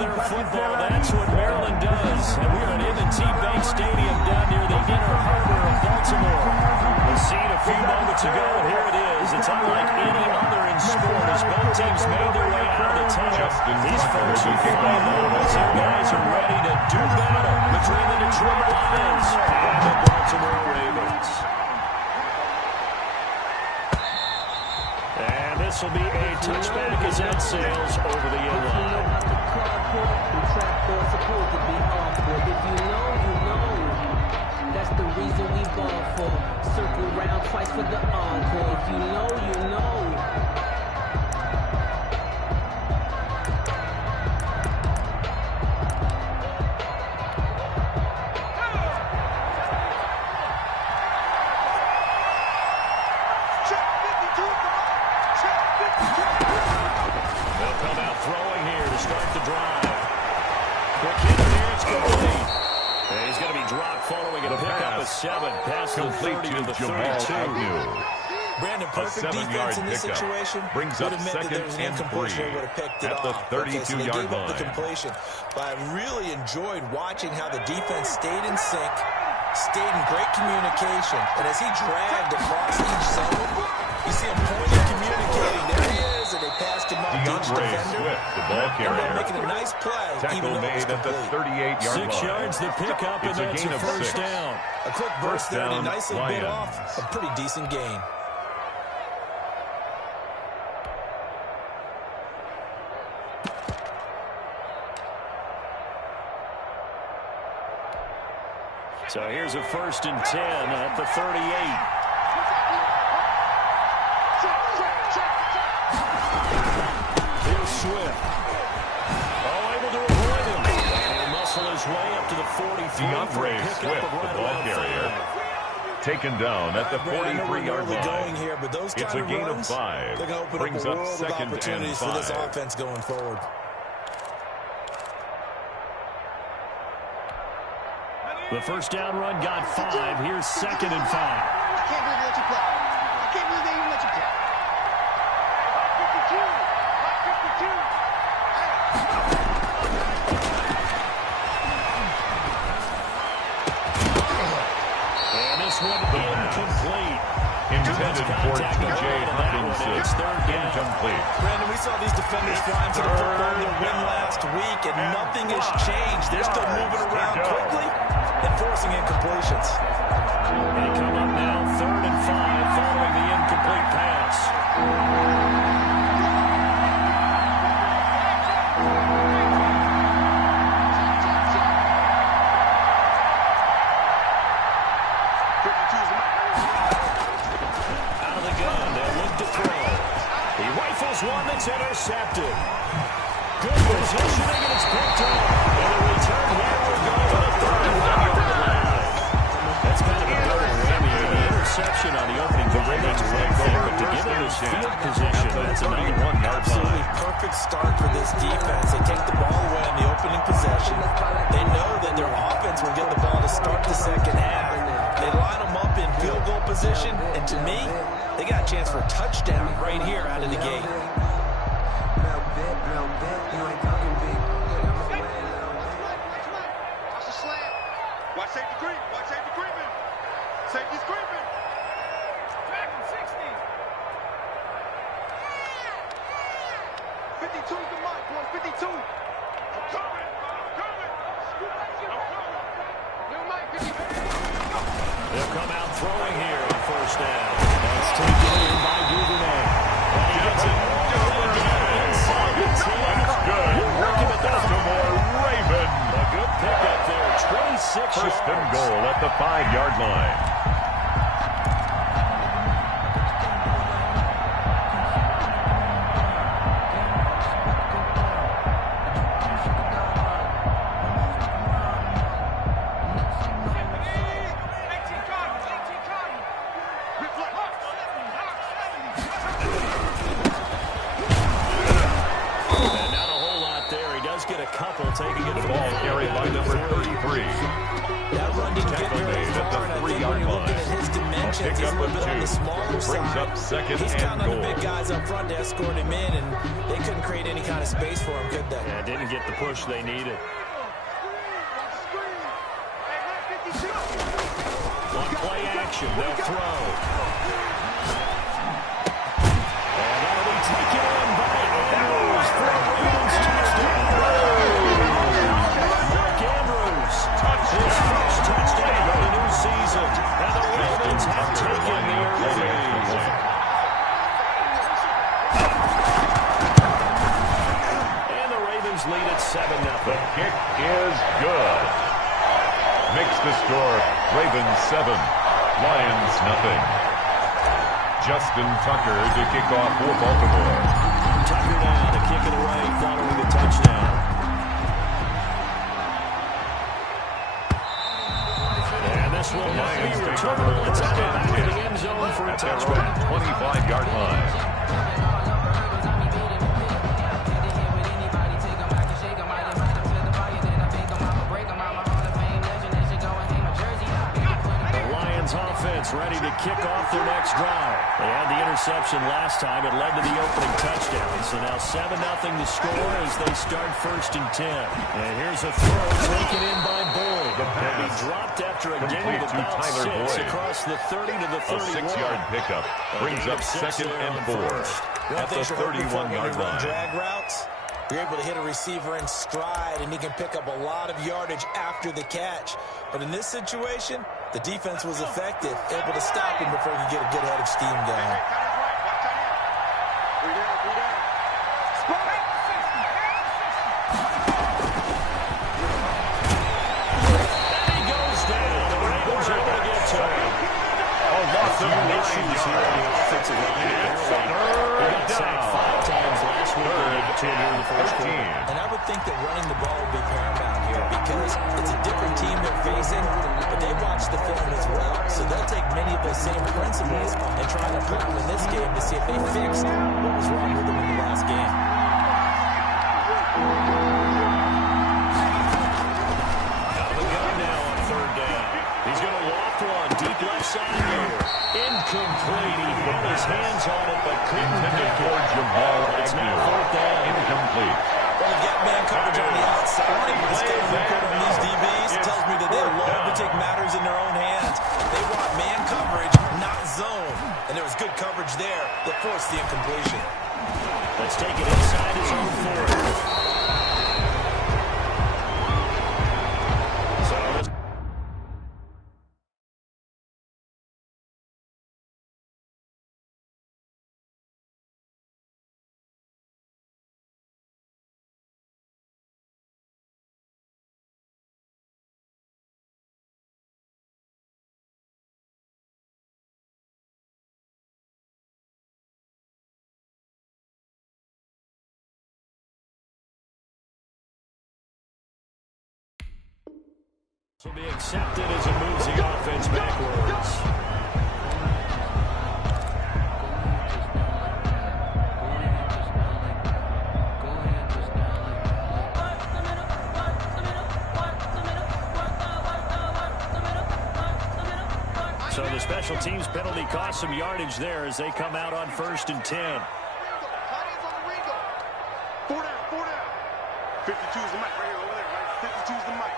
their football. That's what Maryland does. And we are at M&T Bank Stadium down near the inner harbor of Baltimore. The scene a few moments ago, and here it is. It's unlike any other in sport as both teams made their way out of the tunnel. These folks who fly low as their guys are ready to do battle between the Detroit Lions and the Baltimore Ravens. And this will be a touchback as that sails over the end line. If you know, you know. That's the reason we ball for. Circle round twice for the encore. If you know, you know. They'll come out throwing here to start the drive. Quick hit here, it's complete. And he's going to be dropped following a pickup of 7. Pass the 30 to the 32. Brandon, perfect defense in this situation. Brings up second and 3 at the 32-yard line. The completion. But I really enjoyed watching how the defense stayed in sync, stayed in great communication, and as he dragged across each zone, you see him pointing, communicating. There he is, and they passed him up to each defender. Swift, the ball carrier. Making a nice play. Tackle made at the 38-yard line. 6 yards the pickup, and that's a first down. A quick burst there, and he nicely bit off a pretty decent gain. So here's a 1st and 10 at the 38. Here's Swift. Oh, able to avoid him. And he'll muscle his way up to the 43 for a pickup of right around 5. Taken down at the 43-yard line. Going here, but those it's a gain of 5. They're going to open Brings up a up world of second and opportunities 5. for this offense going forward. The first down run got 5. Here's 2nd and 5. I can't believe they let you play. I can't believe they even let you play. 52. And this one incomplete. Intended for T.J. Hawkinson. Incomplete. Brandon, we saw these defenders flying to the football in their win last week, and nothing has changed. They're still moving around quickly and forcing incompletions. They come up now 3rd and 5 following the incomplete pass. Out of the gun, they'll look to throw. He rifles one that's intercepted. Good positioning, and it's picked up. And a return here will go to the 31-yard line. That's kind of a double whammy. The interception on the opening drive, that's one thing, but to give him his field position, that's another 1-yard line. Absolutely perfect start for this defense. They take the ball away on the opening possession. They know that their offense will get the ball to start the second half. They line them up in field goal position, and to me, they got a chance for a touchdown right here out of the gate. Watch safety creep. Watch safety creeping. Safety's creeping. Back in 60. 52 is the mark, boys. 52. I'm coming. I'm coming. New Mike, 52. They'll come out throwing here on 1st down. That's taken in by Duvernay. And he gets it all the way down inside the 10. Good. Working at the Baltimore Ravens. A good pickup there. 26 First yards. and goal at the 5-yard line. And not a whole lot there. He does get a couple, taking it The from ball carried by number 33. That run didn't get Tackle very made at far, and the I think 3-yard when you look line. at patience. He's a little bit on the smaller side. He's counting on the big guys up front to escort him in, and they couldn't create any kind of space for him, could they? Yeah, didn't get the push they needed. On play action, they'll throw. And that'll be taken in by Andrews for a Ravens touchdown. Mark Andrews, his first touchdown of the new season. And the Ravens have taken the early lead. And the Ravens lead at 7-0. The kick is good. Makes the score Ravens 7, Lions nothing. Justin Tucker to kick off for Baltimore. Tucker now to kick it away following the touchdown. And this will not be returned. It's out of back of the end zone for a touchback. 25-yard line. Offense ready to kick off their next drive. They had the interception last time. It led to the opening touchdown. So now 7-0 the score as they start 1st and 10. And here's a throw taken in by Boyd. He'll be dropped after a gain of about 6 across the 30 to the 31. A 6-yard pickup brings up 2nd and 4 at the 31-yard line. Drag routes. You're able to hit a receiver in stride, and he can pick up a lot of yardage after the catch. But in this situation, the defense was effective, able to stop him before he could get a good head of steam going. And he goes down. The Ravens are going to get to him. Lots of issues here on the offensive line. He got sacked 5 times last week. They got to him here in the first quarter. And I would think that running the ball would be paramount here because it's a different team they're facing, but they watch the film as well. So they'll take many of those same principles and try to apply them in this game to see if they fixed what was wrong with them in the last game. Out of the gun now on 3rd down. He's going to loft one deep left side here. Incomplete. He had his hands on it, but couldn't pick it. It's now 4th down. Incomplete. Well, we've got man coverage on the outside. This kind of report on these DBs tells me that they love to take matters in their own hands. They want man coverage, not zone. And there was good coverage there that forced the incompletion. Let's take it inside his own 40. Will be accepted as it moves the offense backwards. So the special teams penalty cost some yardage there as they come out on 1st and 10. 4 down, 4 down. 52 is the mic right here, over there, right? 52 is the mic.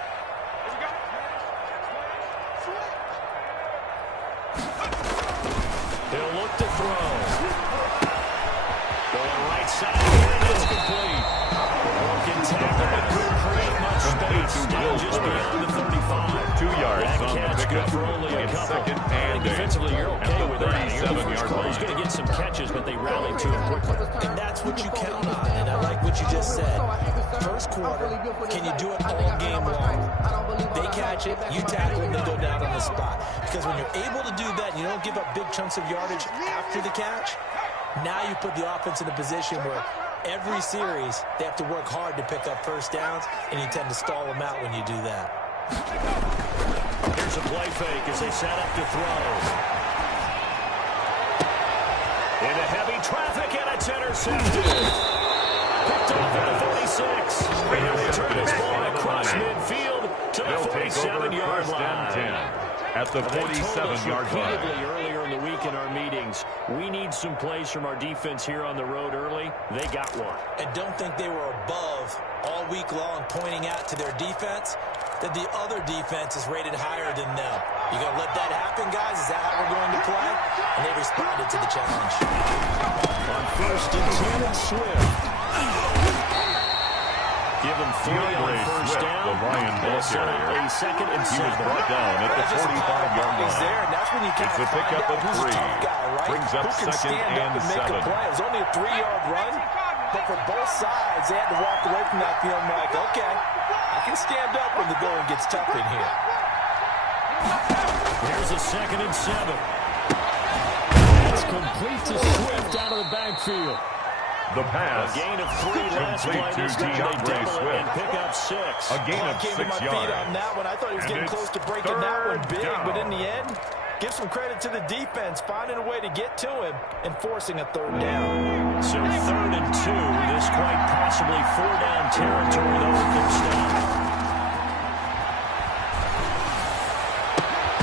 He'll look to throw. Going right side, and it's complete. Broken tackle, but couldn't create much space. Still just beyond the 35. 2 yards That on the catch good pickup. for only a couple. 2nd and 8. Defensively, you're okay with that. He's 37-yard line. going to get some catches, but they rallied to him quickly. And that's what you count on, and I like what you just said. First quarter, can you do it all game long? They catch it, you tackle them, they go down on the spot. Because when you're able to do that and you don't give up big chunks of yardage after the catch, now you put the offense in a position where every series they have to work hard to pick up 1st downs, and you tend to stall them out when you do that. Here's a play fake as they set up to throw. Into heavy traffic, and it's intercepted. Picked off at the 46. They return this ball across midfield to the 47-yard line. at the 47-yard line. Earlier in the week in our meetings, we need some plays from our defense here on the road early. They got one. And don't think they were above all week long, pointing out to their defense that the other defense is rated higher than them. You going to let that happen, guys? Is that how we're going to play? And they responded to the challenge. On 1st and 10, Swift. Give him 3 on first down. The Lion ball carrier. A 2nd and 7. He was brought down at the 45-yard line. It's a pickup of 3. Brings up 2nd and 7. It was only a 3-yard run, but for both sides, they had to walk away from that feeling like, okay, I can stand up when the going gets tough in here. Here's a 2nd and 7. It's complete to Swift out of the backfield. The pass. A gain of 3 last play. This time they double it and pick up 6. A gain of 6 yards. On that one. I thought he was getting close to breaking that one big, but in the end, give some credit to the defense, finding a way to get to him and forcing a 3rd down. So 3rd and 2. This quite possibly 4-down territory, though, if they're stopped.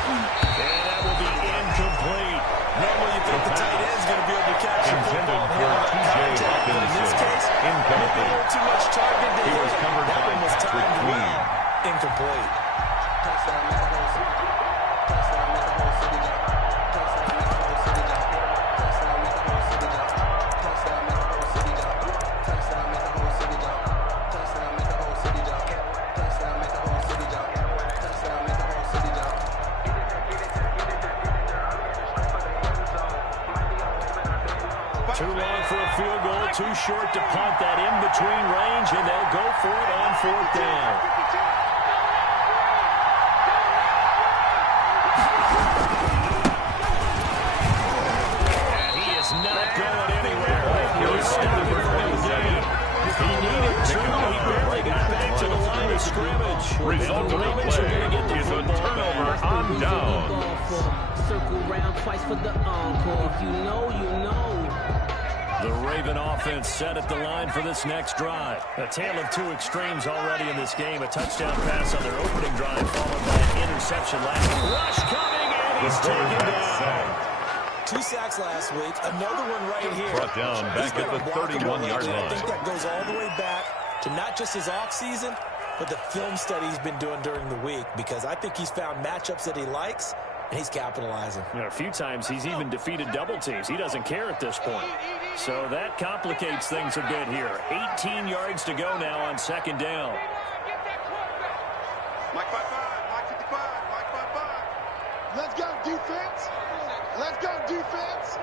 And that will be incomplete. Normally you think the tight end's going to be able to catch the football and handle that contact, but in this case, incomplete. Too much target to hit. He was covered that by one was timed well. Incomplete. Too long for a field goal, too short to punt that in-between range, and they'll go for it on 4th down. And he is not going anywhere. He's stopped for the game. He needed to. He barely got back to the line of scrimmage. Result of the play is a turnover on down. Circle round twice for the encore. If you know, you know. The Raven offense set at the line for this next drive. A tale of 2 extremes already in this game. A touchdown pass on their opening drive, followed by an interception last. Rush coming, and he's taken down. 2 sacks last week. Another one right here. Brought down back at the 31-yard line. I think that goes all the way back to not just his offseason, but the film study he's been doing during the week, because I think he's found matchups that he likes, and he's capitalizing. You know, a few times he's even defeated double teams. He doesn't care at this point. So that complicates things a bit here. 18 yards to go now on 2nd down. Mike 5-5, Mike 55, Mike 5-5. Let's go defense. Let's go defense.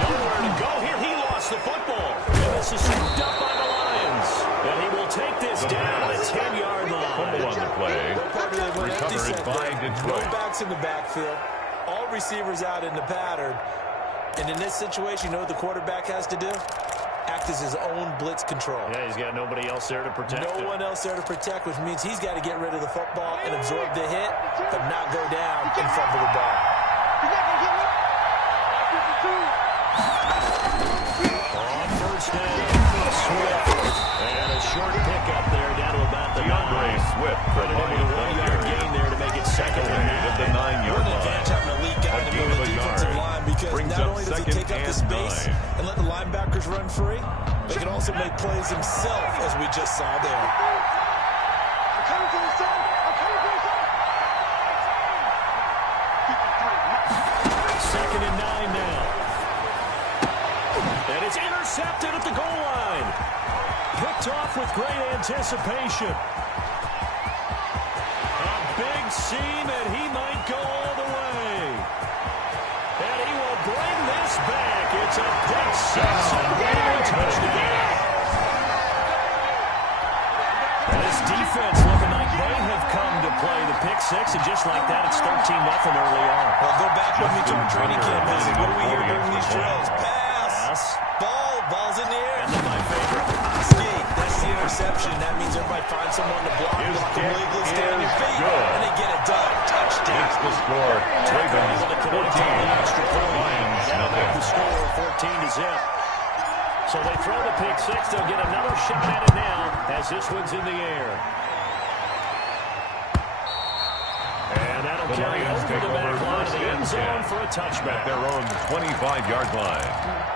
Nowhere to go here. He lost the football. And this is scooped up by the Lions. And he will take this down at the 10-yard line. Fumble on the play. Recovered by Detroit. No backs in the backfield. All receivers out in the pattern. And in this situation, you know what the quarterback has to do? Act as his own blitz control. Yeah, he's got nobody else there to protect him. No one else there to protect, which means he's got to get rid of the football and absorb the hit, but not go down and fumble the ball. On 1st down, Swift. And a short pickup there down to about the 9. Swift. Credited with a 1-yard gain there to make it 2nd and 9. At the 9-yard line. Advantage having a lead guy in the middle of the defensive line, because Brings not up only does he 2nd take up the space and 9. and let the linebackers run free, but he can also make plays himself, as we just saw there. I'm coming to the side. I'm coming to the side. 2nd and 9 now. And it's intercepted at the goal line. Picked off with great anticipation. A big seam, and he might go all the way. And he will bring this back. It's a pick 6 and Raven touchdown. And this defense looking like they have come to play the pick 6, and just like that, it's 13-0 early on. Well, go back with me to our training camp visit. What do we hear during these drills? Pass. Ball's in the air. And then my favorite. Ski. That's the interception. That means everybody finds someone to block them legally, stay on your feet, and they get it done. Touchdown. It's the score. Ravens 14. Lions nothing. The score 14-0. So they throw the pick six. They'll get another shot at it now as this one's in the air. And that'll carry over the back line of the end zone for a touchback. At their own 25-yard line.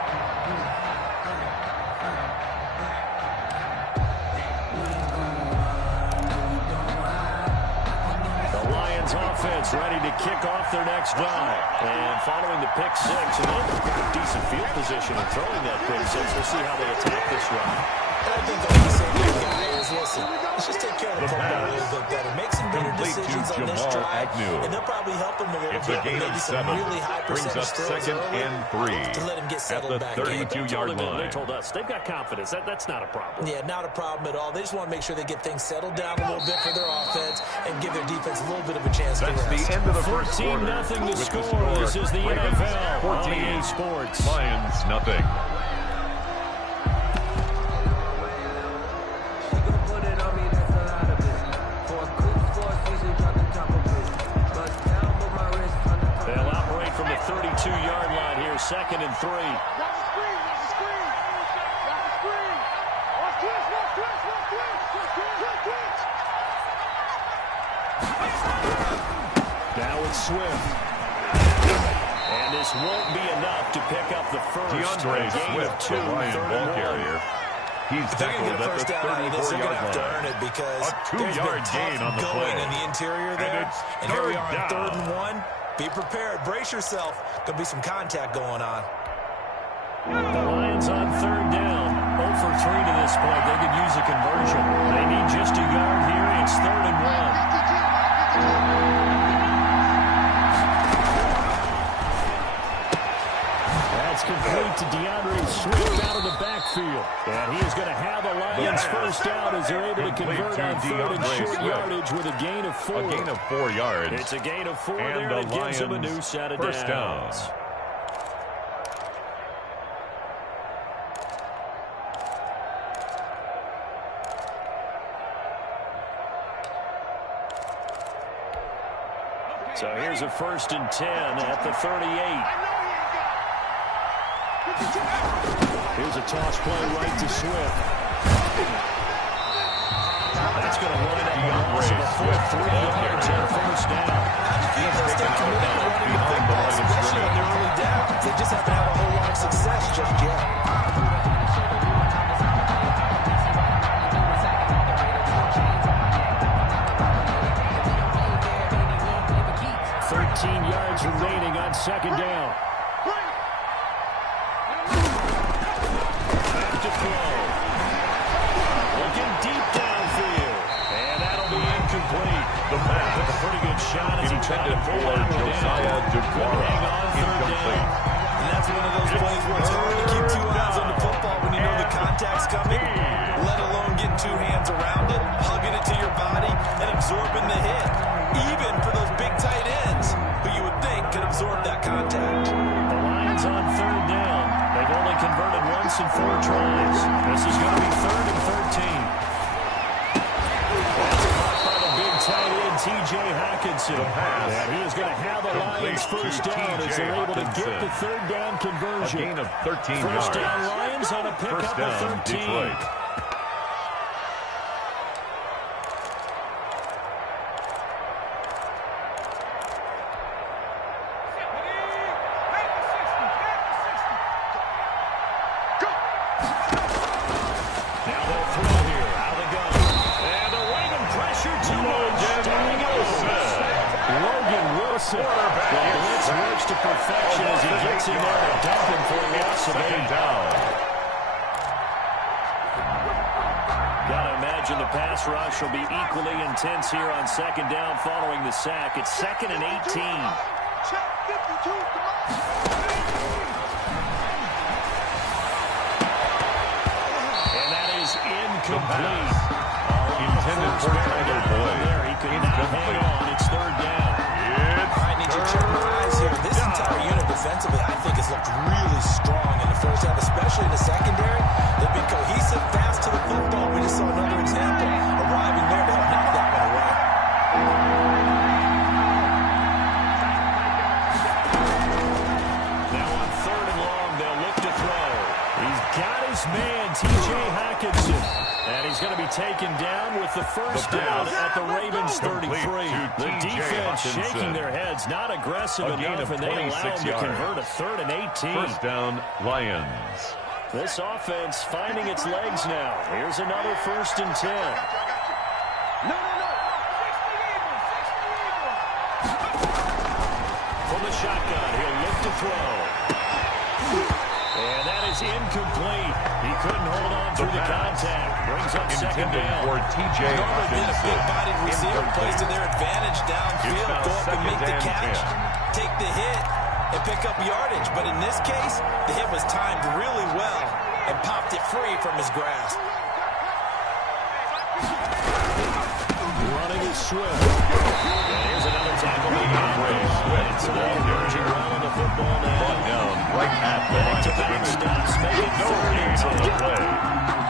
Offense ready to kick off their next drive. And following the pick six, and a decent field position in throwing that pick six. We'll see how they attack this drive. I think all you say to the guy is, listen, let's just take care of the football a little bit better. Make some better decisions on this drive, and they'll probably help him a little bit. It's a gain of 7. Really brings up 2nd and 3 to let him get settled at the 32-yard line. They told us they've got confidence. That's not a problem. Yeah, not a problem at all. They just want to make sure they get things settled down a little bit for their offense and give their defense a little bit of a chance to rest. That's the end of the first quarter. 14-0 to score. This is the NFL 14 Sports. Lions nothing. Second and 3. Now it's Swift. And this won't be enough to pick up the first. DeAndre Swift, the Lion ball carrier. He's tackled at the 34-yard line. Because a 2-yard gain on the play. In the interior there. And here we are down. on 3rd and 1. Be prepared. Brace yourself. Going to be some contact going on. The Lions on 3rd down. 0 for 3 to this point. They could use a conversion. They need just a yard here. It's 3rd and 1. That's complete to DeAndre Swift out of the backfield. And he is going to have a Lions first down as they're able to convert on 3rd and short yardage with a gain of 4. A gain of 4 yards. It's a gain of 4 and there, and it gives him a new set of first downs. Down. So here's a 1st and 10 at the 38. Here's a toss play right to Swift. That's going to wind up a loss of a full 3 yards and a first down. He's stay committed to running the football, especially on their early downs. They just haven't had a whole lot of success just yet. Yards remaining on 2nd down. Back to throw. Looking deep downfield. And that'll be incomplete. The pass. Took a pretty good shot as he tried to pull for it Josiah DeGuara. Incomplete. And that's one of those plays where it's hard to keep 2 eyes on the football when you know the contact's coming, let alone getting 2 hands around it, hugging it to your body, and absorbing the hit. Even for those big tight ends, who you would think could absorb that contact. The Lions on 3rd down. They've only converted once in 4 tries. This is going to be 3rd and 13. That's caught by the big tight end, T.J. Hockenson. And he is going to have the Lions first down as they're able to get the 3rd down conversion. A gain of 13 yards. First down Lions on a pickup of 13. Detroit. The pass rush will be equally intense here on 2nd down following the sack. It's 2nd and 18. And that is incomplete. Intended for Tyler Boyd. He could not hang on. It's 3rd down. I need you to check my eyes here. This entire unit defensively, I think, has looked really strong in the first half, especially in the secondary. They've been cohesive, fast to the football. We just saw another example arriving there to help knock that one away. Now on 3rd and long, they'll look to throw. He's got his taken down with the first down at the Ravens 33. The defense shaking their heads, not aggressive enough, and they allow them to convert a 3rd and 18. First down, Lions. This offense finding its legs now. Here's another 1st and 10. From the shotgun, he'll look to throw. And that is incomplete. He couldn't hold on through the contact. Brings up 2nd down. For T.J. Normally, a big-bodied receiver plays to their advantage downfield. Go up and make the catch, take the hit, and pick up yardage. But in this case, the hit was timed really well and popped it free from his grasp. Running is Swift. And here's another tackle. It's emerging well on the football now. Brought down right at the line of scrimmage. With no gain on the play.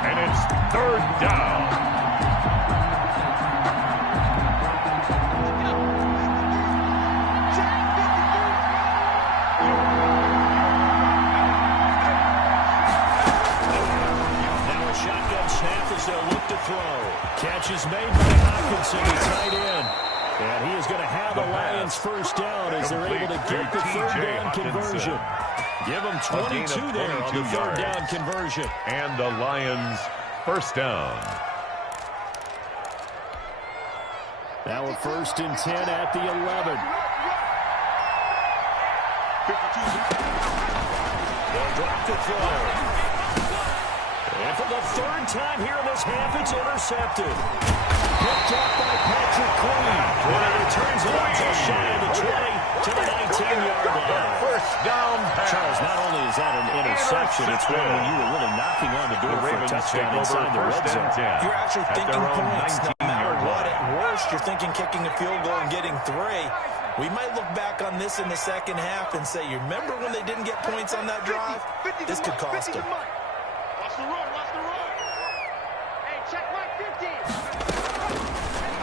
And it's 3rd down. Now a shotgun snap as they'll look to throw. Catch is made by Hopkinson, the tight end. And he is going to have the Lions first down as they're able to get the 3rd down conversion. Give them 22 there on the 3rd down conversion. And the Lions first down. Now a 1st and 10 at the 11. They'll drop the throw. And for the 3rd time here in this half, it's intercepted. Picked up by Patrick Queen. And it returns it up just shy of the 20 to the 19-yard line. First down pass. Charles, not only is that an interception, it's one when you were really knocking on the door for a touchdown inside the red zone. You're actually thinking points. No matter what, at worst, you're thinking kicking a field goal and getting 3. We might look back on this in the second half and say, you remember when they didn't get points on that drive? This could cost them. Watch the run, watch the run. Hey, check my 50.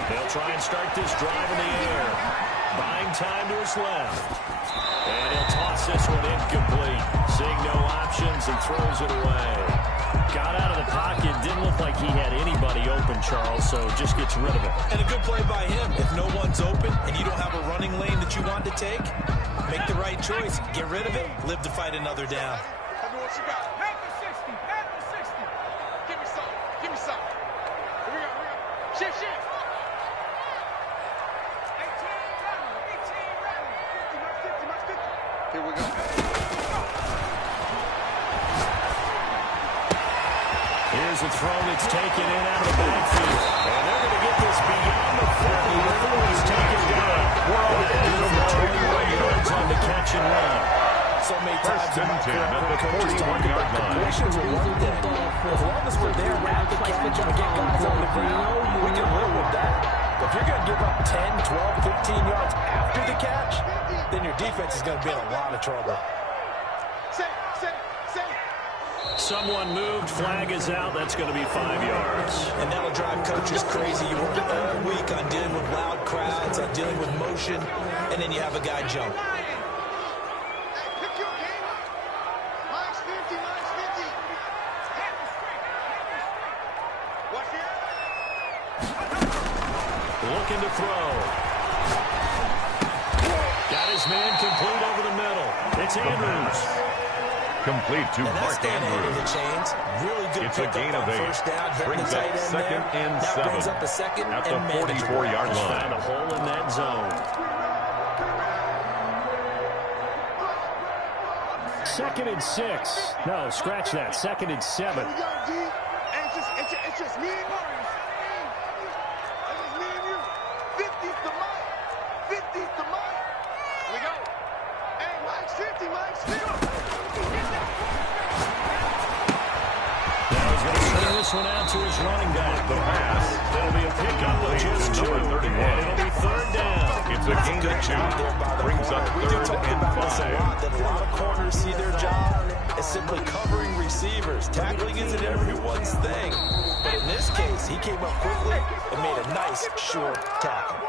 They'll try and start this drive in the air. Buying time to his left. And he'll toss this one incomplete. Seeing no options and throws it away. Got out of the pocket. Didn't look like he had anybody open, Charles, so just gets rid of it. And a good play by him. If no one's open and you don't have a running lane that you want to take, make the right choice. Get rid of it. Live to fight another down. Tell me what you got. Have the 60. Have the 60. Give me some. Give me some. Here we go. Shift, shift. 18 running. 50, much 50. Here we go. Here's a throw that's taken in out of the backfield. And they're going to get this beyond the 40 before he's taken down. Over 21 yards on the catch and run. So many times in my career, at the coaches talk 41-yard about line. completions are one thing. As long as we're there at the catch and get guys on the ground, we can live with that. But if you're going to give up 10, 12, 15 yards after the catch, then your defense is going to be in a lot of trouble. Someone moved. Flag is out. That's going to be 5 yards. And that'll drive coaches crazy. You work all week on dealing with loud crowds, on dealing with motion, and then you have a guy jump. Pick your game up. Minus 50, minus 50. Watch it. Looking to throw. Got his man complete over the middle. It's Andrews. Complete to Mark Andrews. Chains. Really good It's a gain of 8. First down, Brings up 2nd and 7. Brings up a second at the and 44-yard line. Found a hole in that zone. 2nd and 6. No, scratch that. 2nd and 7. Here we go, D. And it's just me and you. It's just me and you. 50's the mic. 50's the mic. Here we go. Hey, Mike's 50, Mike's 50. This one out to his running back. The pass. It'll be a pickup of just 2. Number 31. It'll be 3rd down. It's a gain of 2. Brings up 3rd and 5. That a lot of corners see their job as simply covering receivers. Tackling isn't everyone's thing. But in this case, he came up quickly and made a nice, short tackle.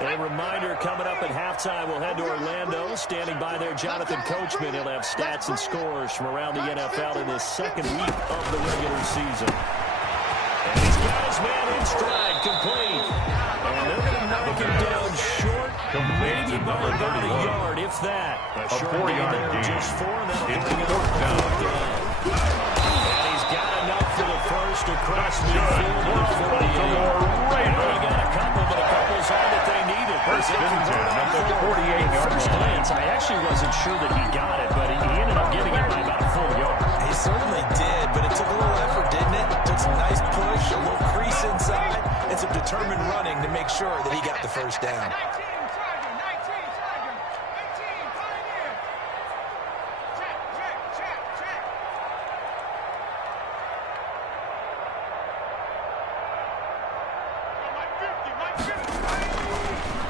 A reminder coming up at halftime. We'll head to Orlando. Standing by there, Jonathan Coachman. He'll have stats and scores from around the NFL in this second week of the regular season. And he's got his man in stride, complete. And they're going to knock him down short, maybe by about a yard, if that. A 4-yard gain. Just 4, and that'll It's bring it fourth up down. And he's got enough for the first across midfield to the 48. He got a couple, but a couple's all that they needed. First and 10 at the 48-yard First line. glance, I actually wasn't sure that he got it, but he ended up getting it by about a full yard. He certainly did, but it took a little effort, didn't it? Took some nice push, a little crease inside, and some determined running to make sure that he got the first down.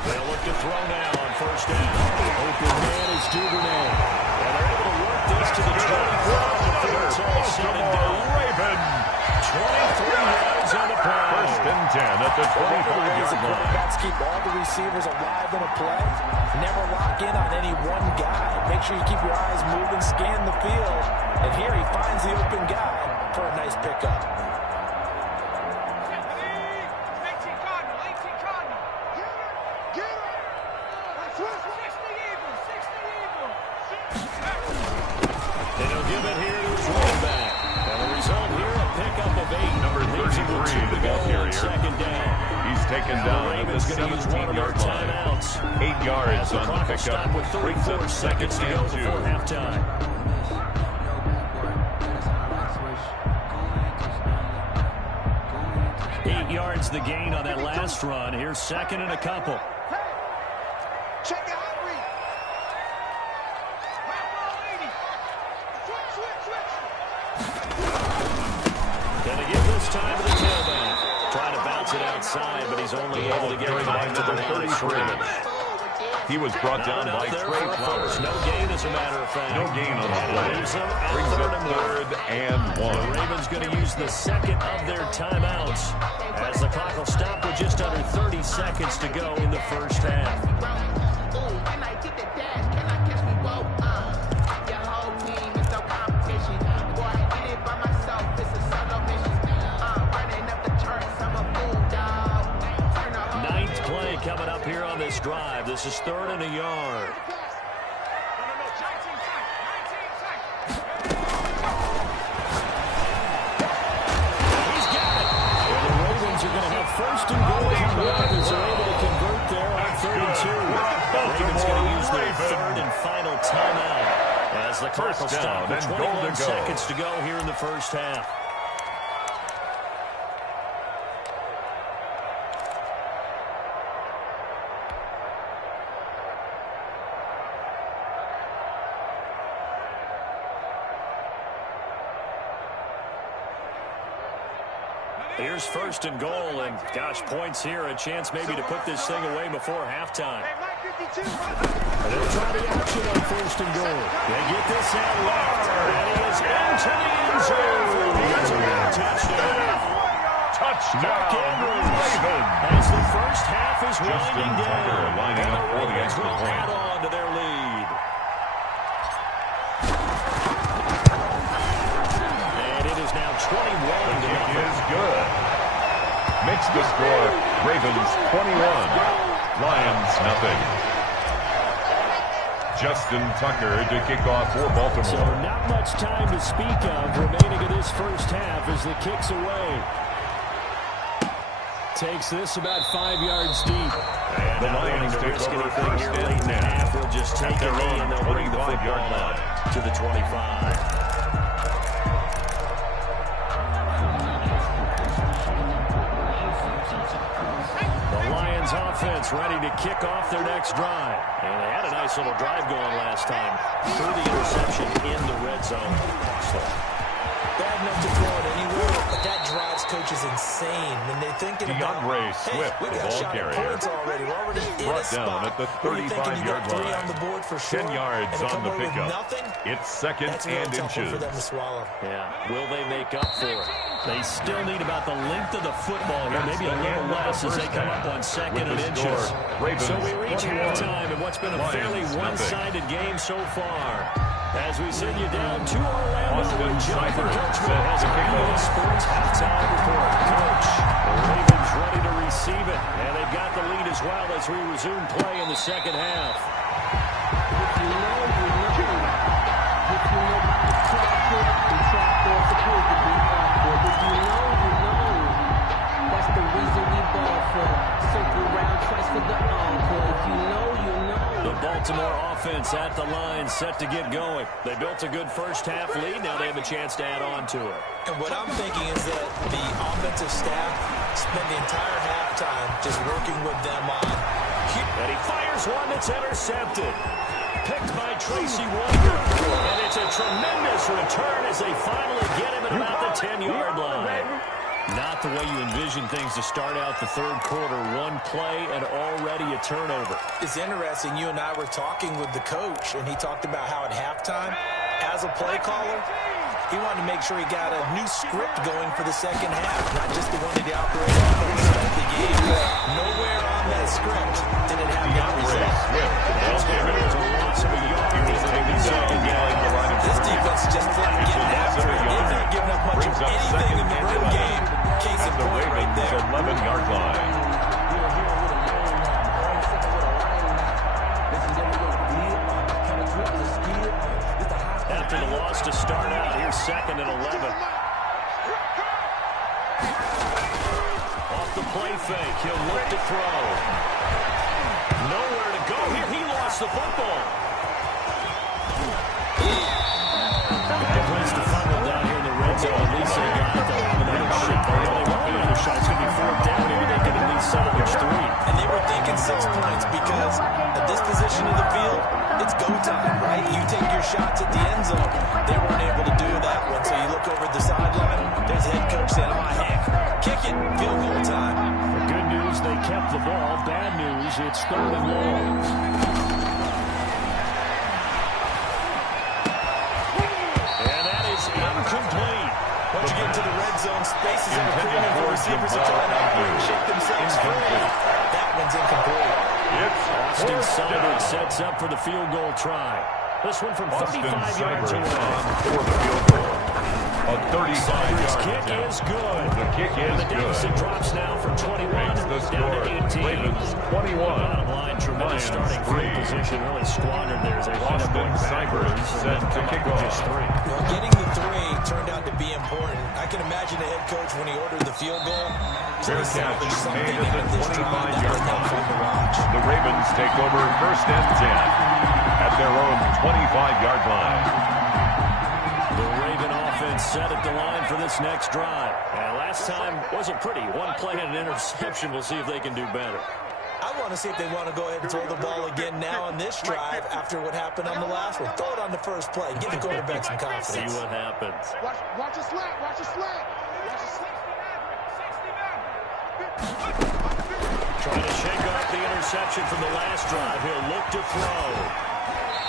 They'll look to throw now on first down. Open man is Duvernay. And they're able to work this to the 24. It's all said and done. Raven. 23 yards on the play. First and 10 at the 25-yard line. Quarterbacks keep all the receivers alive in a play. Never lock in on any one guy. Make sure you keep your eyes moving, scan the field. And here he finds the open guy for a nice pickup. And he'll give it here to his running back. And the result here, a pickup of 8. Number 33, the ball carrier. Second down. He's taken down at the 17-yard line. 8 yards on the pickup. Brings up second and 2. Before halftime. Eight yards the gain on that last run. Here's second and a couple. Check the hot read. Gonna give this time to the tailback. Trying to bounce it outside, but he's only able to get it back to the line. 33. He was brought down by Trey Flowers. No gain, as a matter of fact. No gain on the play. Brings Brings up third and 1. The Ravens going to use the second of their timeouts as the clock will stop with just under 30 seconds to go in the first half. Ninth play coming up here on this drive. This is 3rd and a yard. He's got it. And the Ravens are going to have first and goal coming up as they're able to convert there on 3rd and 2. Ravens going to use their third and final timeout as the clock will stop with 21 seconds to go here in the first half. Here's first and goal, and gosh, points here, a chance maybe to put this thing away before halftime. And they'll try the action on first and goal. They get this out left, and he is into the end zone. That's a big touchdown. Touchdown, Ravens. As the first half is winding down, lining up for the extra will point. add on to their lead. And it is now 21 to nothing. Is good. Makes the score. Ravens 21. Lions nothing. Justin Tucker to kick off for Baltimore. So not much time to speak of remaining in this first half as the kick's away. Takes this about 5 yards deep. And the Lions take over first here late in the and 10. half. They'll just take At it their in own and they'll bring the 25-yard football line. out to the 25. The Lions offense ready to kick off their next drive. And they had a nice little drive going last time through the interception in the red zone. Bad enough to throw it anywhere, but that drive's coach is insane when they're thinking about, Swift, hey, we got ball shot at carrier. points already. We're already in a Down spot. at the Where you're thinking you got 35-yard 3 line. on the board for sure. 10 yards and to on come the away with pickup. nothing, It's second that's real and tough one inches. for them to swallow. Yeah, will they make up for it? They still need about the length of the football here, maybe a little less as they come up on second and inches. So we reach halftime in what's been a fairly one-sided game so far. As we send you down to Orlando, where Jonathan Coachman has a Ravens Sports halftime report. Coach, the Ravens ready to receive it, and they've got the lead as well as we resume play in the second half. If you know, you know. If you know about the trapdoor supposed to be awkward. If you know, you know. That's the reason we ball for. Circle round twice for the encore. If you know, you know. The Baltimore offense at the line, set to get going. They built a good first-half lead. Now they have a chance to add on to it. And what I'm thinking is that the offensive staff spent the entire halftime just working with them on. And he fires one that's intercepted. Picked by Tracy Wonder. And it's a tremendous return as they finally get him at about the 10-yard line. Not the way you envision things to start out the third quarter. One play and already a turnover. It's interesting. You and I were talking with the coach, and he talked about how at halftime, as a play caller, he wanted to make sure he got a new script going for the second half, not just the one that he operated on at the start of the game. Nowhere on that script did it have that result. This defense is just flat getting after it. They're not giving up much of anything in the run game. Case in point right there. 11-yard line. After the loss to start out, here's second and 11. Off the play fake, he'll look to throw. Nowhere to go here. He lost the football. Good place to fumble down here in the red zone. At least they got it. They'll have another shot. They only want another shot. It's going to be 4th down. Maybe they can at least salvage 3. And they were thinking 6 points because at this position of the field, it's go time, right? You take your shots at the end zone. They weren't able to do that one. So you look over at the sideline, there's the head coach saying, oh, heck, kick it, field goal time. The good news, they kept the ball. Bad news, it's 3rd and long. And that is incomplete. Once you get into the red zone, spaces in the premium for receivers to try to operate and shake themselves free. That one's incomplete. Austin Seibert sets up for the field goal try. This one from 35 yards away. For the field goal. A 35-yard kick is good. The kick is the deficit good. drops now from 21 Makes the down score. to 18. Ravens 21. Bottom line, tremendous starting field position. Really squandered there as they wind up going backwards. Set to kick off. Just 3. Well, getting the 3 turned out to be important. I can imagine the head coach when he ordered the field goal. Fair catch made at the 25-yard line. The The Ravens take over 1st and 10 at their own 25-yard line. The Raven offense set at the line for this next drive. And last time wasn't pretty. One play and an interception. We'll see if they can do better. I want to see if they want to go ahead and throw the ball again now on this drive after what happened on the last one. Throw it on the first play. Give the quarterback some confidence. See what happens. Watch a slant. Watch a slant. Watch a slant. Trying to shake off the interception from the last drive. He'll look to throw.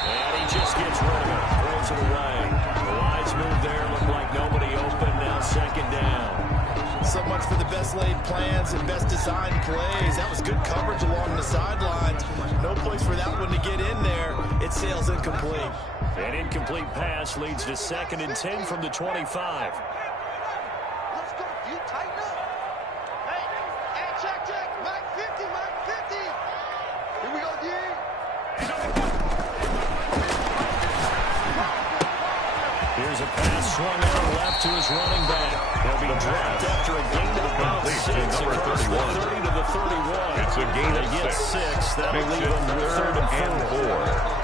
And he just gets rid of it. Throws it away. The wise move there. Looked like nobody open. Now 2nd down. So much for the best laid plans and best designed plays. That was good coverage along the sidelines. No place for that one to get in there. It sails incomplete. An incomplete pass leads to 2nd and 10 from the 25. Let's go. You tighten up. Hey, check. Mike 50, Mike 50. Here we go, D. Here's a pass swung out left to his running back. He'll be dropped after a gain of about 6 across the 30 to the 31. It's a gain of They get 6. 6. That'll Makes leave it them 3rd and 4.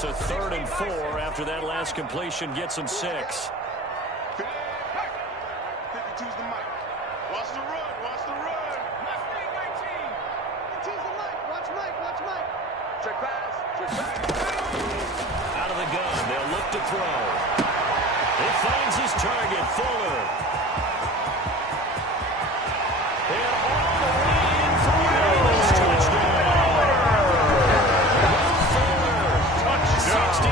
3rd and 4 after that last completion gets him 6. 52's the mic. Watch the run. Watch the run. Watch me, 19. Tease the Mike. Watch Mike. Watch Mike. Check pass. Check pass. Out of the gun. They'll look to throw. He finds his target, Fuller. And all the way in for the Ravens touchdown. Fuller. 69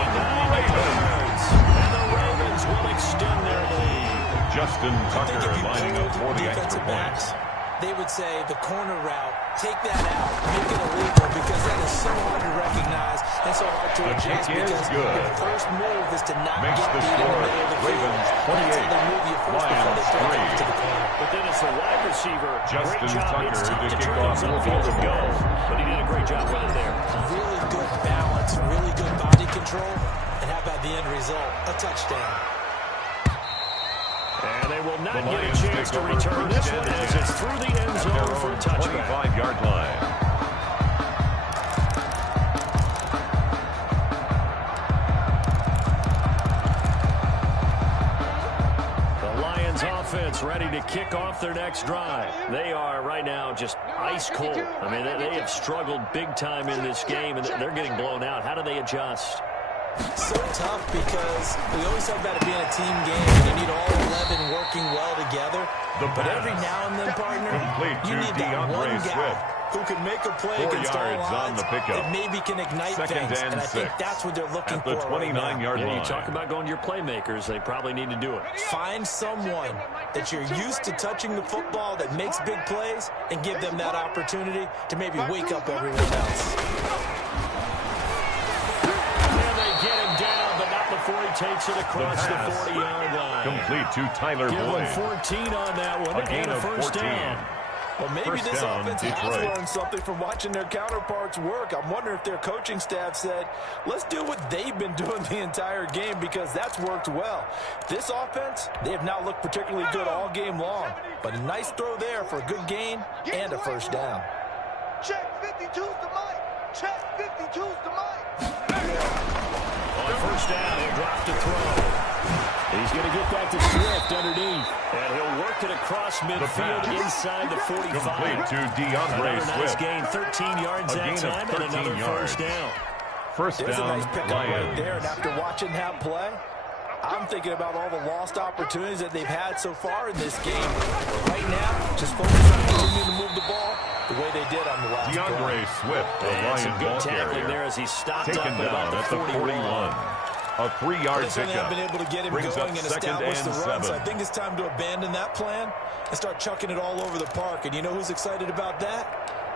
yards. And the Ravens will extend their lead. Justin Tucker lining up for the extra points. They would say the corner route, take that out, make it illegal, because that is so hard to recognize and so hard to adjust, because your first move is to not Makes get the beat in the score. middle of the field. Ravens That's how 28, they move you first before they throw it Lions to the corner. But then it's the wide receiver. Justin Great job. Tucker It's tough to to kick turn off himself for field and go. Baltimore. But he did a great job with it there. Really good balance, really good body control, and how about the end result? A touchdown. And they will not The get a Lions chance take to over return first this and one as 10 it's through the end at zone their for a own touchback. 25-yard line. The Lions offense ready to kick off their next drive. They are right now just ice cold. I mean, they have struggled big time in this game, and they're getting blown out. How do they adjust? So tough, because we always talk about it being a team game, and you need all 11 working well together. But every now and then, partner, Complete you to need that one DeAndre guy Swift. who can make a play 4 against all yards on odds the pickup. that maybe can ignite Second things, and and I think 6 that's what they're looking at the for right now. 29-yard Yeah, line. you talk about going to your playmakers. They probably need to do it. Find someone that you're used to touching the football that makes big plays and give them that opportunity to maybe wake up everyone else. And they get him down, but not before he takes it across the pass. 40-yard line. Complete to Tyler Give him Boyd. 14 on that one. A gain and a of first 14. down. Well, maybe First this down, offense has Detroit. learned something from watching their counterparts work. I'm wondering if their coaching staff said, let's do what they've been doing the entire game, because that's worked well. This offense, they have not looked particularly good all game long, but a nice throw there for a good gain and a first down. Check 52's the Mike. Check 52's the Mike. On first down, he'll drop to throw. He's going to get back to Swift underneath. And he'll work it across midfield pass. inside the 45. Complete to DeAndre Another nice Swift. gain, 13 yards A that gain of time, and 13 another yards. first down. First There's a down, nice pickup right Lions. there, and after watching that play, I'm thinking about all the lost opportunities that they've had so far in this game. But right now, just focus on continuing to move the ball the way they did on the last DeAndre drive. Swift, the And some Lions good ball tackling carrier. there as he stopped Taken up down at at the 41. A 3-yard They certainly have pickup. been able to get him Brings going up and second establish and the run, so I 7. think it's time to abandon that plan and start chucking it all over the park. And you know who's excited about that?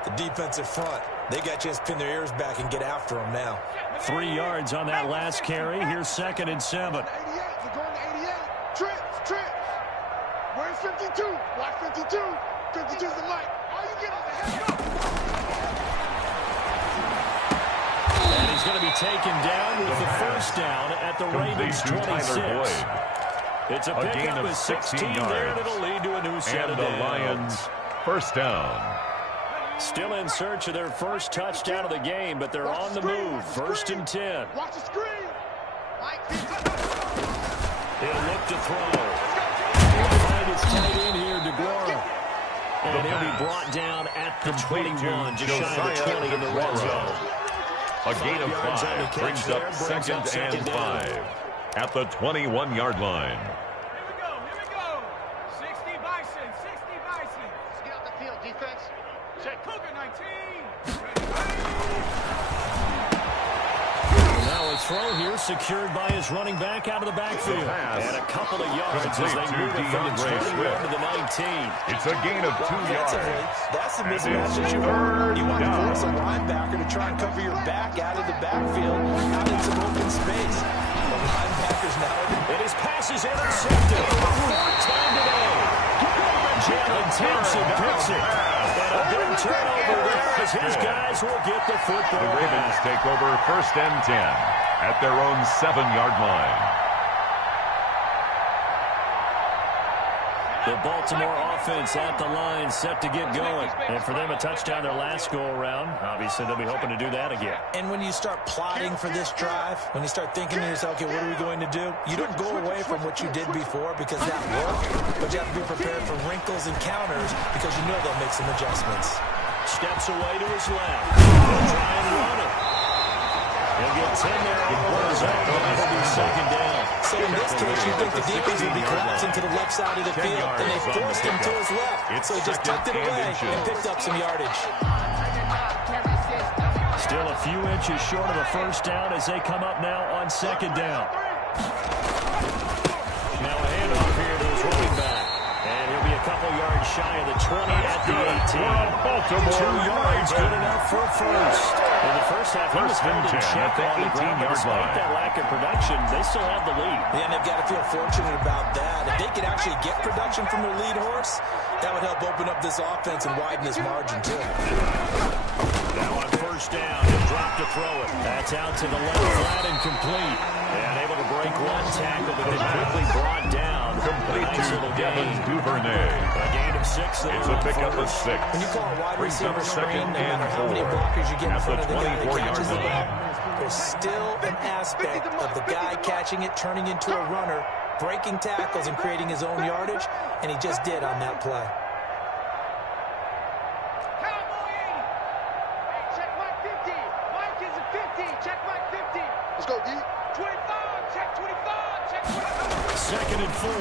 The defensive front. They got to just pin their ears back and get after him now. 3 yards on that last carry. Here's 2nd and 7. 88. They're going to 88. Trips. Where's 52? Watch 52. 52's the Mike. All you get is a head up. And he's going to be taken down with the first down at the Complete Ravens to 26. Tyler Boyd. It's a A gain pickup of with 16 16 there, and yards. it'll lead to a new set And of the downs. Lions, first down. Still in search of their first touchdown of the game, but they're on the move. 1st and 10. Watch the screen. Mike, He'll look to throw. He'll find his tight end here, DeGuara. And he'll be brought down at the Complete 21, to just shy of the Josiah 20 in the red DeGuara. zone. A gain of 5 yards on the 5 catch brings there, up brings second up second and down. 5 at the 21-yard line. Here we go. 60 Bison. let's get out the field, defense. Check. Cougar 19. Now a throw here secured by his running back out of the backfield. Pass. And a couple of yards as Complete they to move it from the DeAndre 21 Swift. to the 19. It's a gain of 2 Offensively, yards. that's the And mismatch it's that you want. third You want to down. force a linebacker to try and cover your back out of the backfield, out in some open space. The linebackers now. And his pass is intercepted. Fourth time today. Jalen takes it, picks it. And a big turnover there as his guys will get the football The Ravens back. take over 1st and 10 at their own 7-yard line. The Baltimore offense at the line, set to get going. And for them, a touchdown their last go-around. Obviously, they'll be hoping to do that again. And when you start plotting for this drive, when you start thinking to yourself, okay, what are we going to do? You don't go away from what you did before because that worked, but you have to be prepared for wrinkles and counters because you know they'll make some adjustments. Steps away to his left. He'll try and run it. He'll get 10 there on his own, but it'll be second down. So in this case, you think the defense would be collapsing to the left side of the field, and they forced him to his left. So he just tucked it away and picked up some yardage. Still a few inches short of a first down as they come up now on second down. Now a handoff here to his running back. And he'll be a couple yards shy of the 20 at the 18. 2 yards, good enough for a first. In the first half, he was held in check on the ground. Despite that lack of production, they still have the lead. Yeah, and they've got to feel fortunate about that. If they could actually get production from their lead horse, that would help open up this offense and widen this margin, too. Now on first down, he'll drop to throw it. That's out to the left, flat and complete. And able to break one tackle, but then quickly brought down. Complete to Devin Duvernay. A gain of 6 there. It's a pickup of 6. When you call a wide Brings receiver up second screen, no matter how and many 4 blockers you get in at front the of the guy that 24-yard catches the line. ball, there's still an aspect of the guy catching it, turning into a runner, breaking tackles and creating his own yardage, and he just did on that play. Let's go, D. 25, check 25, check 25. Second and 4. And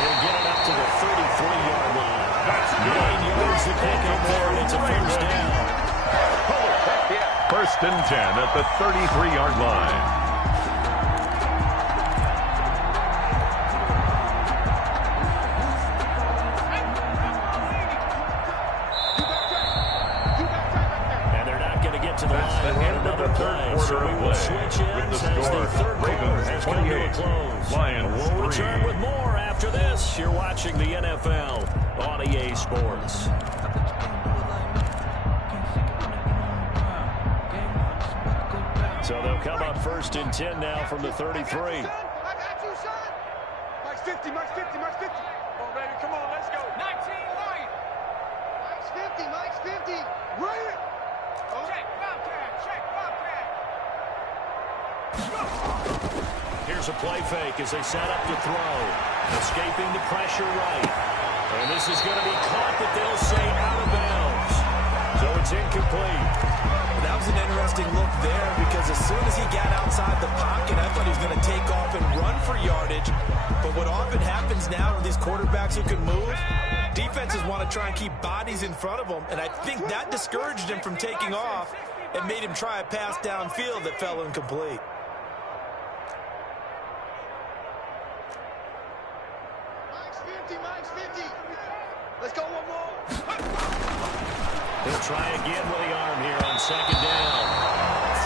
he'll get it up to the 33-yard line. That's 9 yards to pick up there, and it's a first down. First and 10 at the 33-yard line. To the line, the end of the third quarter of play. Switch With the ends as score, the third quarter has come to a 28, close. Lions We'll 3. return with more after this. You're watching the NFL on EA Sports. So they'll come up first and 10 now from the 33. I got you, son. Mike's 50, Mike's 50, Mike's 50. Come on, baby, come on, let's go. 19, right. Mike's 50, Mike's 50. Right. Check, Bobcat, check, Bobcat. Here's a play fake as they set up to throw. Escaping the pressure right. And this is going to be caught, but they'll say out of bounds. So it's incomplete. That was an interesting look there because as soon as he got outside the pocket, I thought he was going to take off and run for yardage. But what often happens now with these quarterbacks who can move, defenses want to try and keep bodies in front of them, and I think that discouraged him from taking off and made him try a pass downfield that fell incomplete. Mike's 50, Mike's 50. Let's go one more. He'll try again with the arm here on second down.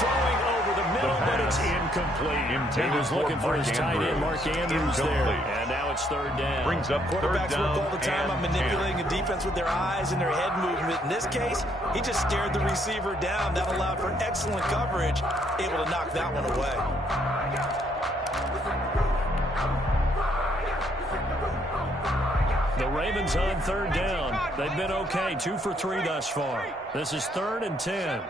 Throwing over the middle, but it's incomplete. He was looking for his tight end, Mark Andrews, there. And now it's third down. Brings up third Quarterbacks down work all the time on manipulating a defense with their eyes and their head movement. In this case, he just stared the receiver down. That allowed for excellent coverage, able to knock that one away. The Ravens on third down. They've been okay, 2 for 3 thus far. This is 3rd and 10.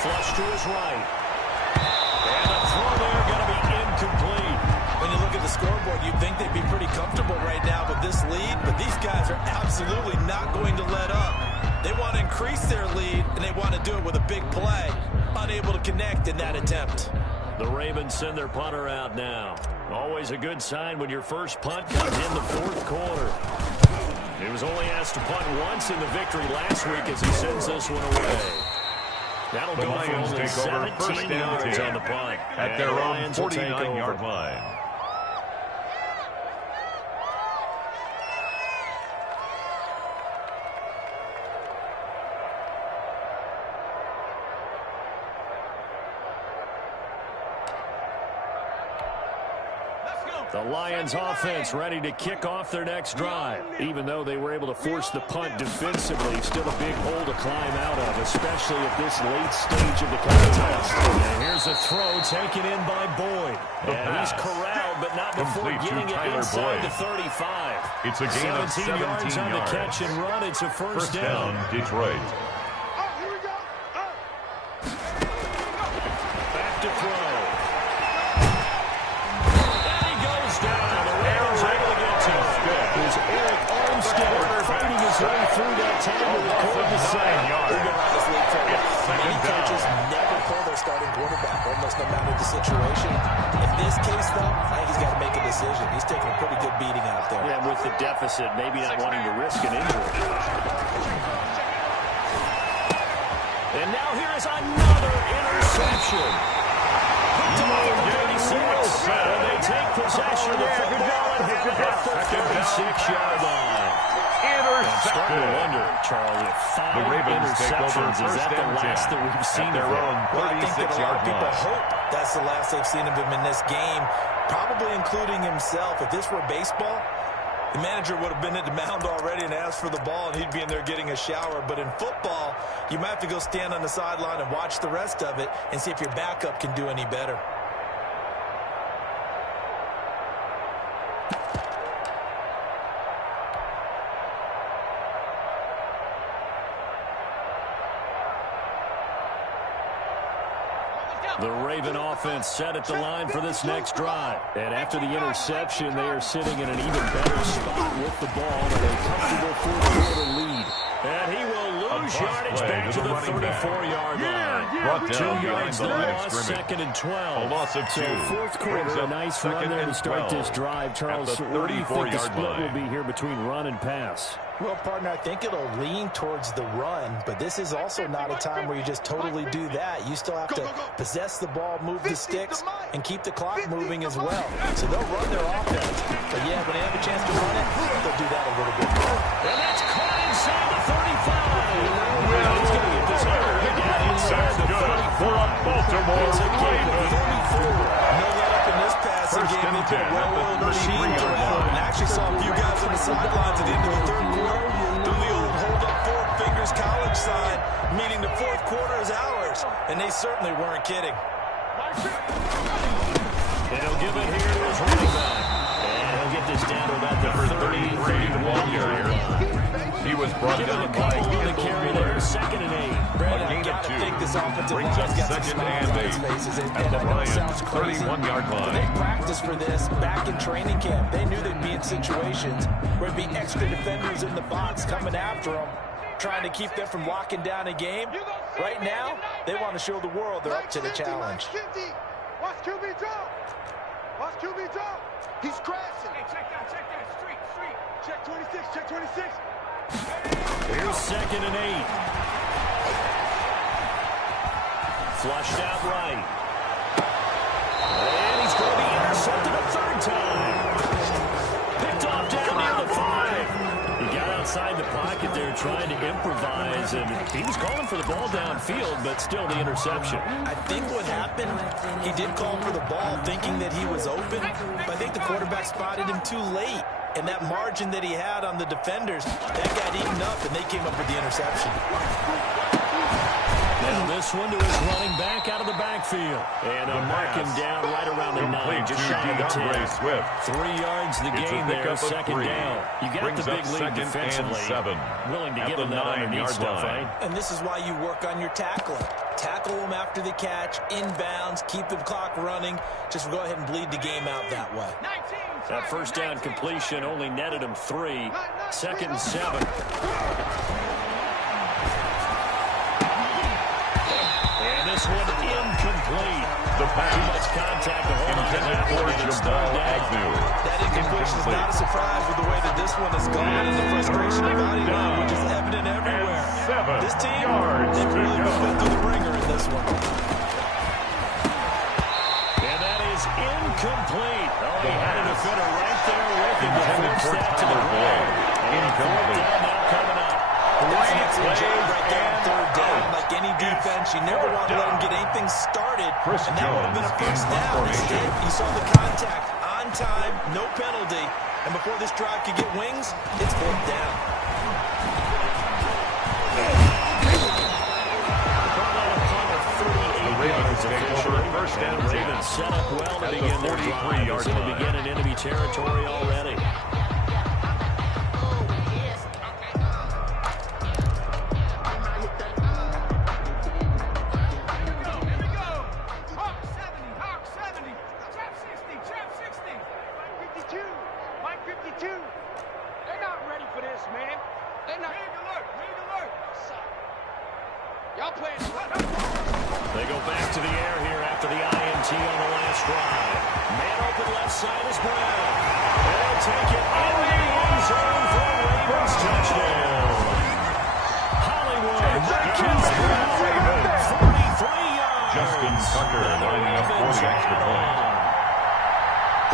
Flush to his right. And a throw there going to be incomplete. When you look at the scoreboard, you'd think they'd be pretty comfortable right now with this lead, but these guys are absolutely not going to let up. They want to increase their lead, and they want to do it with a big play. Unable to connect in that attempt. The Ravens send their punter out now. Always a good sign when your first punt comes in the fourth quarter. He was only asked to punt once in the victory last week as he sends this one away. That'll The go Lions for only take over 17 yards on the punt. at their And the own Lions will take 49-yard over. line. Let's go. The Lions offense ready to kick off their next drive. Even though they were able to force the punt defensively, still a big hole to climb out of, especially at this late stage of the contest. And here's a throw taken in by Boyd. And he's corralled, but not before getting it inside the 35. It's a gain of 17 yards on the catch and run. It's a first down. Detroit. Back to throw. And he goes down. The Raiders able to get to him. There's Eric Armstead fighting his way through that tackle. Many coaches never pull their starting quarterback, almost no matter the situation. In this case, though, I think he's got to make a decision. He's taking a pretty good beating out there. Yeah, with the deficit, maybe not wanting to risk an injury. And now here is another interception. Picked him up at the 36. And they take possession of the football and have it at the 36-yard line. I'm starting to wonder, Charlie, if 5 interceptions, is that the last that we've seen of him? Well, I think that a lot of people hope that's the last they've seen of him in this game, probably including himself. If this were baseball, the manager would have been at the mound already and asked for the ball, and he'd be in there getting a shower. But in football, you might have to go stand on the sideline and watch the rest of it and see if your backup can do any better. The Raven offense set at the line for this next drive. And after the interception, they are sitting in an even better spot with the ball and a comfortable fourth-quarter lead. And he will lose yardage back to the 34-yard line. Brought 2 down yards behind the line of loss, scrimmage. 2nd and 12. A loss of 2. So fourth quarter, a nice run there to start this drive. Charles, what do you think the split will be here between run and pass? Well, partner, I think it'll lean towards the run, but this is also not a time where you just totally do that. You still have to possess the ball, move the sticks, and keep the clock moving as well. So they'll run their offense. But, yeah, when they have a chance to run it, they'll do that a little bit more. And that's caught inside the 35. He's going to get this all the way down inside the 35. For a Baltimore It's a gain of 34. No let up in this passing First game. and They put 10 a well-oiled at the machine 33-yard to work. line. And actually saw a few guys on the sidelines at the end of the third quarter doing the old hold up 4 fingers college sign, meaning the fourth quarter is ours. And they certainly weren't kidding. And he'll give it here to his running back. And he'll get this down to about the 31-yard line. He was brought Give him down a by couple on the carry there, 2nd and 8. Brandon, gain you of got to 2. think this offensive Brings line's up got some 2nd smiles and on 8 its faces. And at the I know it Lions' sounds crazy. 31-yard But line. they practiced for this back in training camp. They knew they'd be in situations where there'd be extra defenders in the box coming after them, trying to keep them from locking down a game. Right now, they want to show the world they're up to the challenge. Watch QB drop. Watch QB drop. He's crashing. Hey, check that. Street. Check 26. Check 26. Here's 2nd and 8. Flushed out right. And he's going to be intercepted a 3rd time. Picked off down near the 5. He got outside the pocket there trying to improvise, and he was calling for the ball downfield, but still the interception. I think what happened, he did call for the ball thinking that he was open, but I think the quarterback spotted him too late. And that margin that he had on the defenders, that got eaten up, and they came up with the interception. Now this one to his running back out of the backfield. And a mark him down right around the 9, just shy of the 10. 3 yards the gain there, 2nd down. You got the big lead defensively. Willing to give him that underneath stuff, right? And this is why you work on your tackling. Tackle them after the catch, inbounds, keep the clock running. Just go ahead and bleed the game out that way. That first down completion only netted him 3. 2nd and 7. And this one incomplete. The pass. Too much contact to hold on to that one. And it's 3rd down. That incompletion is not a surprise with the way that this one has gone and the frustration of body line, which is evident everywhere. This team, they've really been put through the ringer in this one. And that is incomplete. Oh, he had a defender right there with him to force that to the ground. Incomplete. Now coming up. That's an excellent job right there on 3rd down. Like any defense, you never want to let them get anything started. And that would have been a first down. Instead, you saw the contact on on time, no penalty. And before this drive could get wings, it's 4th down. The Ravens take over 1st and 10. Ravens set up well to begin their drive. It's going to begin in enemy territory already. They go back to the air here after the INT on the last drive. Man open left side is Brown. They'll take it in the end zone for a Ravens touchdown. Hollywood kills Brown. 43 yards. Justin Tucker lining up for the extra point.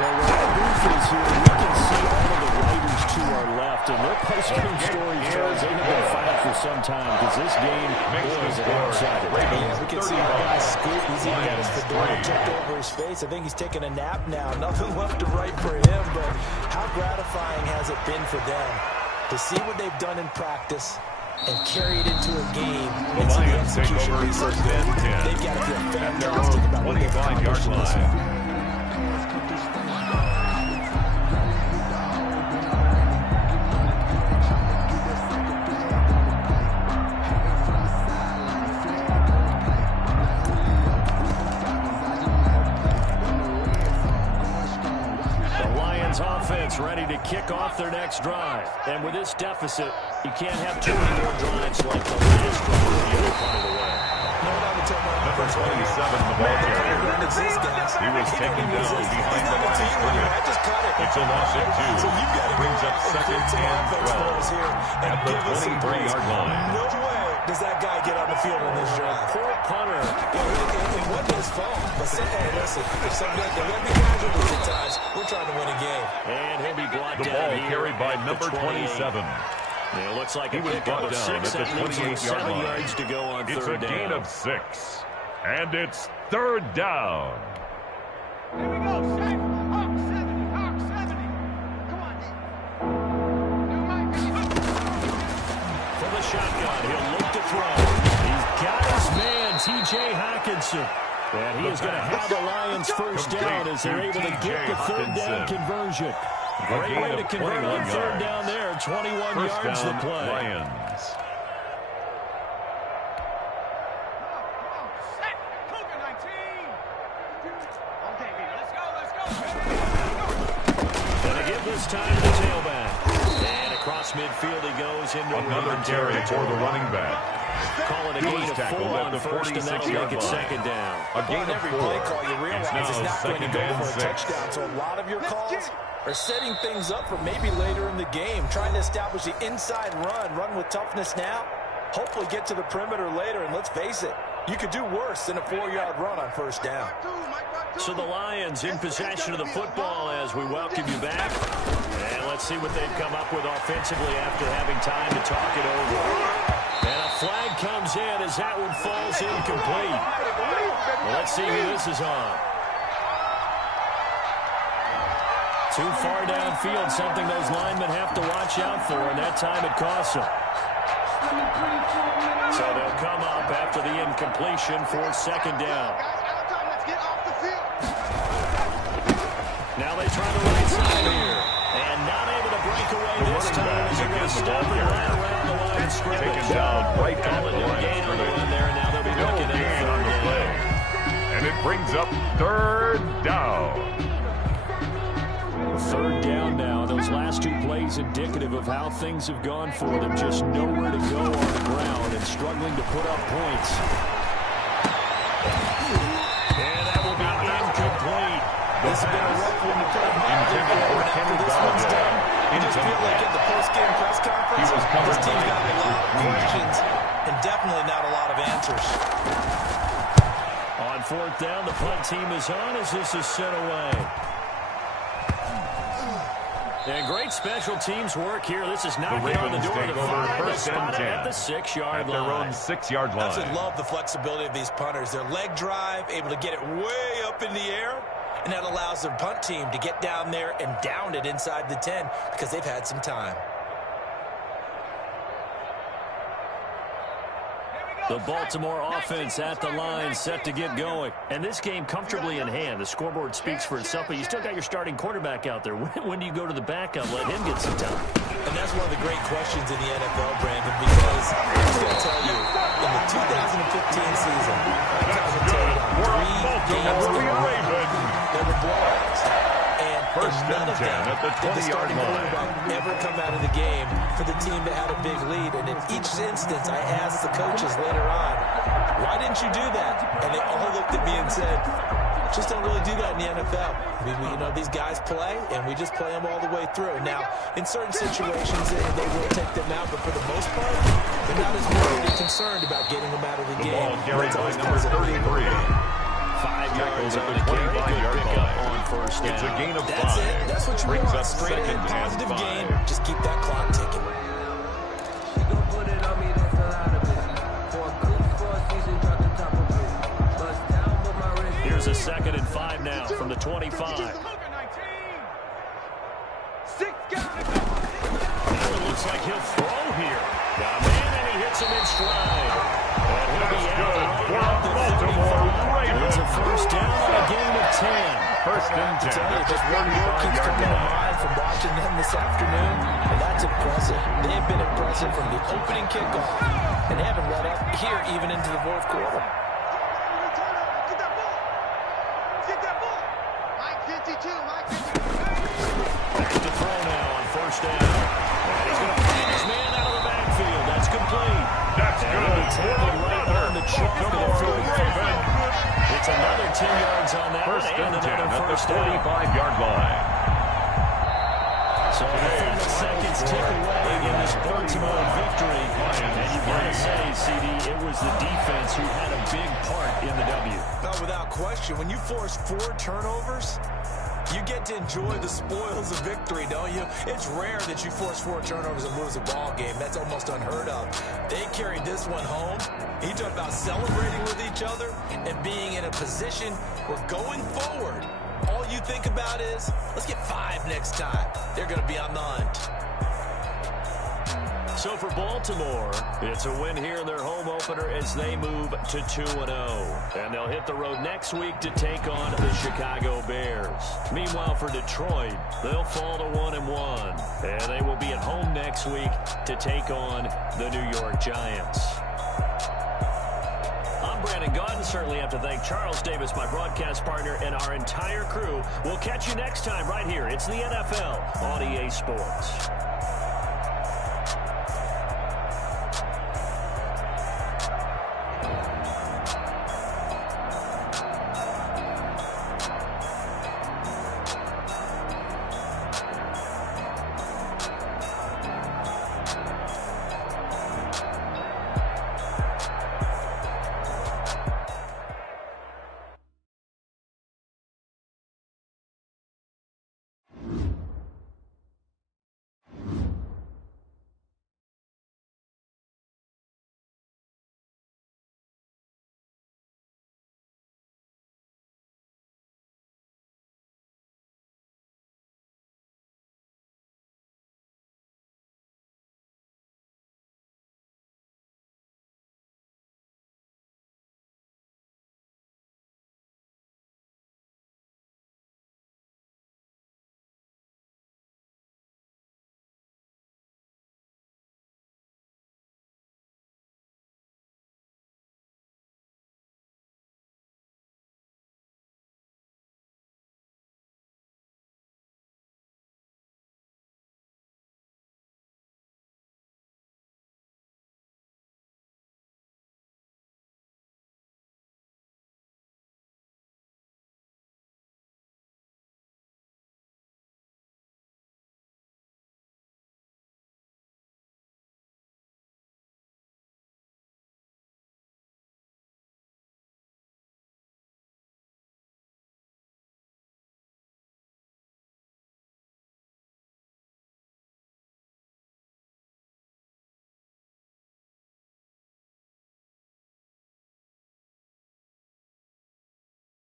Well, where our booth is here, we can see all of the writers to our left, and their post-game stories they have been fighting for some time because this game is a one-sided. Yeah, we can see our guy Scoot. He's even got his fedora tucked over his face. I think he's taking a nap now. Nothing left to write for him, but how gratifying has it been for them to see what they've done in practice and carry it into a game. The Lions take over 1st and 10. They've got to feel At their fantastic own about what they've 25-yard accomplished. line. Offense ready to kick off their next drive. And with this deficit, you can't have too many more drives like the last drive. Number 27, the ball carrier. He was taken down behind the line of scrimmage. It's a loss of 2. Brings up 2nd and 12 at the 23-yard line. No way does that guy get on the field in this drive. Poor punter. It wasn't his fault. But hey, listen, if somebody there will be casualties at times, we're trying to win a game. And he'll be brought The down ball here carried by number 27. It looks like He a was pickup brought of down 6 at the and leaves him 28-yard 7 line. yards to go on It's 3rd a gain down. of 6. And it's 3rd down. Here we go, Shaq. Hawk 70, Hawk 70. Come on, D. For the shotgun, he'll look to throw. He's got his man, T.J. Hockenson. And he is going to have the Lions 1st down as they're able to get the 3rd down conversion. Great way to convert on 3rd down there. 21 yards to play. Lions. Gonna give this time to the tailback. And across midfield he goes into Another carry for the running back. Call it a He gain was of 4 tackled at on the 1st, and that'll 46-yard make it line. 2nd down. A gain of Every 4. play call you realize It's is now not going to 2nd go and for a 6. touchdown. So a lot of your calls are setting things up for maybe later in the game, trying to establish the inside run with toughness now, hopefully get to the perimeter later, and let's face it, you could do worse than a 4-yard run on 1st down. So the Lions in possession of the football as we welcome you back. And let's see what they've come up with offensively after having time to talk it over. And a flag comes in as that one falls incomplete. Well, let's see who this is on. Too far downfield, something those linemen have to watch out for, and that time it costs them. So they'll come up after the incompletion for 2nd down. Now they try the right side here, and not able to break away this time as they're going to stop it right around the line of scrimmage. Taken down right at the line of scrimmage. There, and now they'll be No looking gain at on the play. And it brings up 3rd down. 3rd down now. Those last 2 plays indicative of how things have gone for them. Just nowhere to go on the ground and struggling to put up points. And that will be incomplete. This has been a rough one to put up. Intended for Kenny This one's Galladay. done. You just feel like at the post-game press conference, He was covered this team's by got a lot of questions and definitely not a lot of answers. On 4th down, the punt team is on as this is sent away. And great special teams work here. This is not The on the Ravens door take of the over 5. They 1st spot and it 10. at the 6-yard At their line. own 6-yard line. I love the flexibility of these punters. Their leg drive, able to get it way up in the air, And that allows their punt team to get down there and down it inside the 10 because they've had some time. The Baltimore offense at the line, set to get going. And this game comfortably in hand. The scoreboard speaks for itself, but you still got your starting quarterback out there. When do you go to the backup? Let him get some time. And that's one of the great questions in the NFL, Brandon, because I'm just going to tell you, in the 2015 season, I'm tell you about 3 games that were blowouts. And First none of 10 them at the did the 20-yard starting line. quarterback ever come out of the game for the team that had a big lead. And in each instance, I asked the coaches later on, why didn't you do that? And they all looked at me and said, just don't really do that in the NFL. You know, these guys play, and we just play them all the way through. Now, in certain situations, they will take them out, but for the most part, they're not as worried and concerned about getting them out of the game. Ball carried by number 33. 5 yards at on the the carry. 25-yard Good pickup line. on first down. It's a gain of 5. That's it. That's what you Brings want. up Straight second ahead, and positive 5. game. Just keep that clock ticking. She gon' put it on me, that's a lot of it. For a coup, for a season, drop the top of it. Bust down with my wrist. Here's a 2nd and 5 now from the 25. Now it looks like he'll throw here. Got a man, and he hits him in stride. And he'll be out right at the 35. It's a first down on a gain of 10. First and 10 at the Just one more keeps 25-yard coming to line. mind from watching them this afternoon, and that's impressive. They have been impressive from the opening kickoff, and they haven't let up here even into the fourth quarter. Back to throw now on first down. And he's going to find his man out of the backfield. That's complete. That's And good. it's handled right on the chalk of the field. Ravens. It's another 10 yards on that First one, and and 10 another at the first down. 45-yard line. So the final seconds tick away in this Baltimore victory. And you've got to say, CD, it was the defense who had a big part in the W. No, without question, when you force 4 turnovers, you get to enjoy the spoils of victory, don't you? It's rare that you force 4 turnovers and lose a ball game. That's almost unheard of. They carried this one home. You talk about celebrating with each other and being in a position where going forward, all you think about is, let's get 5 next time. They're going to be on the hunt. So for Baltimore, it's a win here in their home opener as they move to 2-0. And they'll hit the road next week to take on the Chicago Bears. Meanwhile, for Detroit, they'll fall to 1-1. And they will be at home next week to take on the New York Giants. I'm Brandon Gaudin. Certainly have to thank Charles Davis, my broadcast partner, and our entire crew. We'll catch you next time right here. It's the NFL on EA Sports.